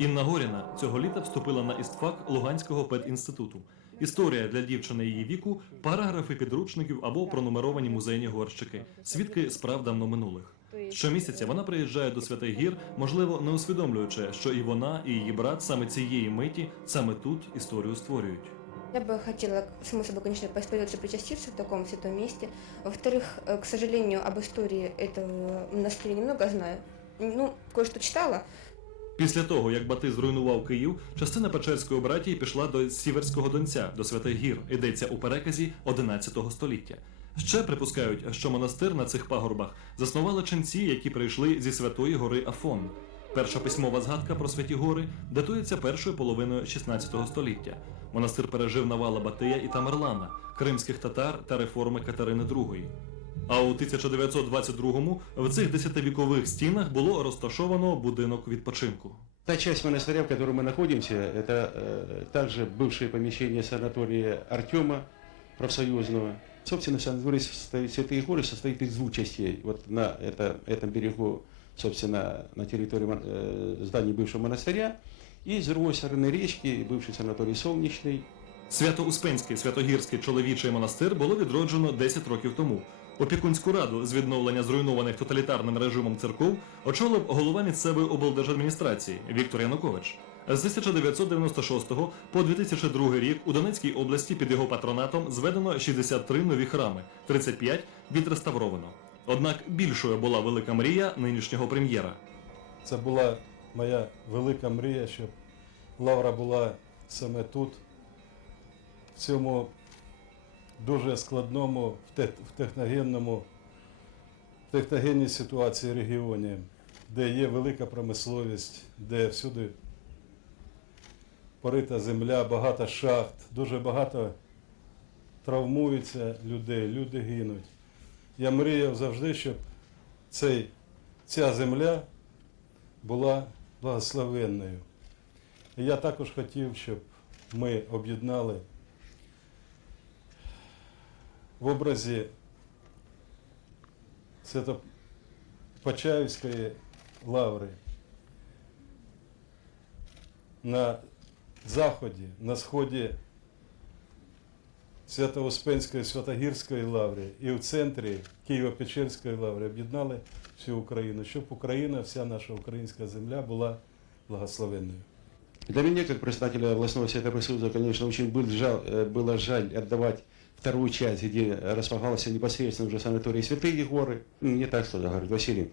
Інна Горіна цього літа вступила на істфак Луганського педінституту. Історія для дівчини її віку, параграфи підручників або пронумеровані музейні горщики, свідки справ давно минулих. Щомісяця вона приїжджає до Святих Гір, можливо, не усвідомлюючи, що і вона, і її брат саме цієї миті, саме тут історію створюють. Я бы хотела, само собой, конечно, поисповедоваться, причаститься в таком святом месте. Во-вторых, э, к сожалению, об истории этого монастыря немного знаю. Ну, кое-что читала. Після того, як Бати зруйнував Київ, частина Печерської братії пішла до Сіверського Донця, до Святих Гір, йдеться у переказі 11 століття. Ще припускають, що монастир на цих пагорбах заснували ченці, які прийшли зі Святої гори Афон. Перша письмова згадка про святі гори датується першою половиною 16 століття. Монастир пережив навала Батия і Тамерлана, кримських татар та реформи Катерини II. А у 1922-му в цих десятивікових стінах було розташовано будинок відпочинку. Та часть монастыря, в которой мы находимся, это э, также бывшее помещение санатория Артема профсоюзного. Собственно, санаторий состоит, Святые горы состоит из двух частей. Вот на это, этом берегу, собственно, на территории мон- э, зданий бывшего монастыря, и с другой стороны речки, бывший санаторий Солнечный, Свято-Успенський Святогірський чоловічий монастир було відроджено 10 років тому. Опікунську раду з відновлення зруйнованих тоталітарним режимом церков очолив голова місцевої облдержадміністрації Віктор Янукович. З 1996 по 2002 рік у Донецькій області під його патронатом зведено 63 нові храми, 35 відреставровано. Однак більшою була велика мрія нинішнього прем'єра. Це була моя велика мрія, щоб лавра була саме тут, цьому дуже складному, в те- в техногенному, в техногенній ситуації регіоні, де є велика промисловість, де всюди порита земля, багато шахт, дуже багато травмується людей, люди гинуть. Я мріяв завжди, щоб цей, ця земля була благословенною. І я також хотів, щоб ми об'єднали в образі Свято-Почаївської лаври на заході, на сході Свято-Успенської Святогірської лаври і в центрі Києво-Печерської лаври об'єднали всю Україну, щоб Україна, вся наша українська земля була благословенною. Для меня, как председателя областного Святого Союза, конечно, очень был жал, э, было жаль отдавать вторую часть, где располагался непосредственно уже санаторий Святые Горы. Не так, что говорит Василий.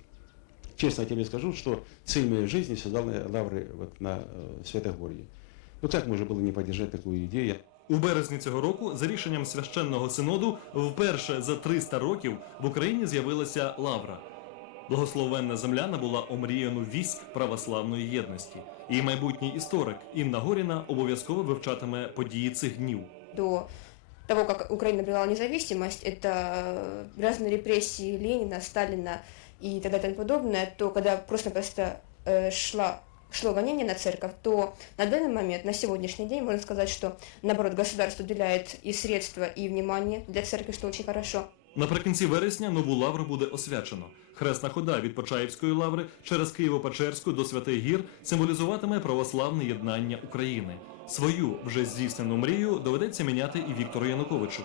Честно тебе скажу, что цель моей жизни создал лавры вот на э, Святогорье. Ну как можно было не поддержать такую идею? У березні цього року, за рішенням священного синоду, вперше за 300 років в Україні з'явилася лавра. Благословенна земля набула омріяну вісь православної єдності. І майбутній історик Інна Горіна обов'язково вивчатиме події цих днів. До того, как Украина приняла независимость, это э, разные репрессии Ленина, Сталина и так далее и тому подобное, то когда просто-просто э, шла шло гонение на церковь, то на данный момент, на сегодняшний день, можно сказать, что, наоборот, государство уделяет и средства, и внимание для церкви, что очень хорошо. Наприкінці вересня нову лавру буде освячено. Хресна хода від Почаївської лаври через Києво-Печерську до Святих Гір символізуватиме православне єднання України. Свою вже здійснену мрію доведеться міняти і Віктору Януковичу.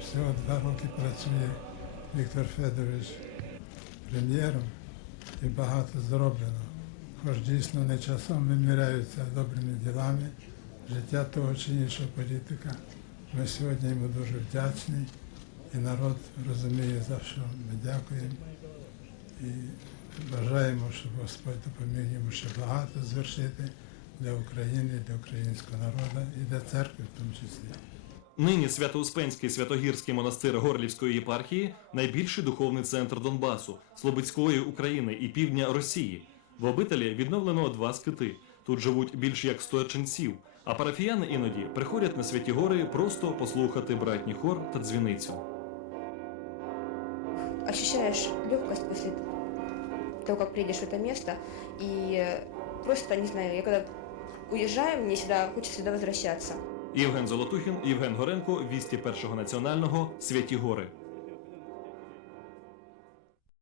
Всього два роки працює Віктор Федорович прем'єром і багато зроблено. Хоч дійсно не часом виміряються добрими ділами життя того чи іншого політика. Ми сьогодні йому дуже вдячні, і народ розуміє, за що ми дякуємо. І бажаємо, щоб Господь допоміг йому ще багато звершити для України, для українського народу і для церкви в тому числі. Нині Свято-Успенський Святогірський монастир Горлівської єпархії найбільший духовний центр Донбасу, Слободської України і півдня Росії. В обителі відновлено два скити. Тут живуть більш як 100 ченців, а парафіяни іноді приходять на святі гори просто послухати братній хор та дзвіницю. Ощущаешь легкость после того, как приедешь в это место, и э, просто, не знаю, я когда уезжаю, мне всегда хочется сюда возвращаться. Євген Золотухін, Євген Горенко, Вісті Першого національного, Святі Гори.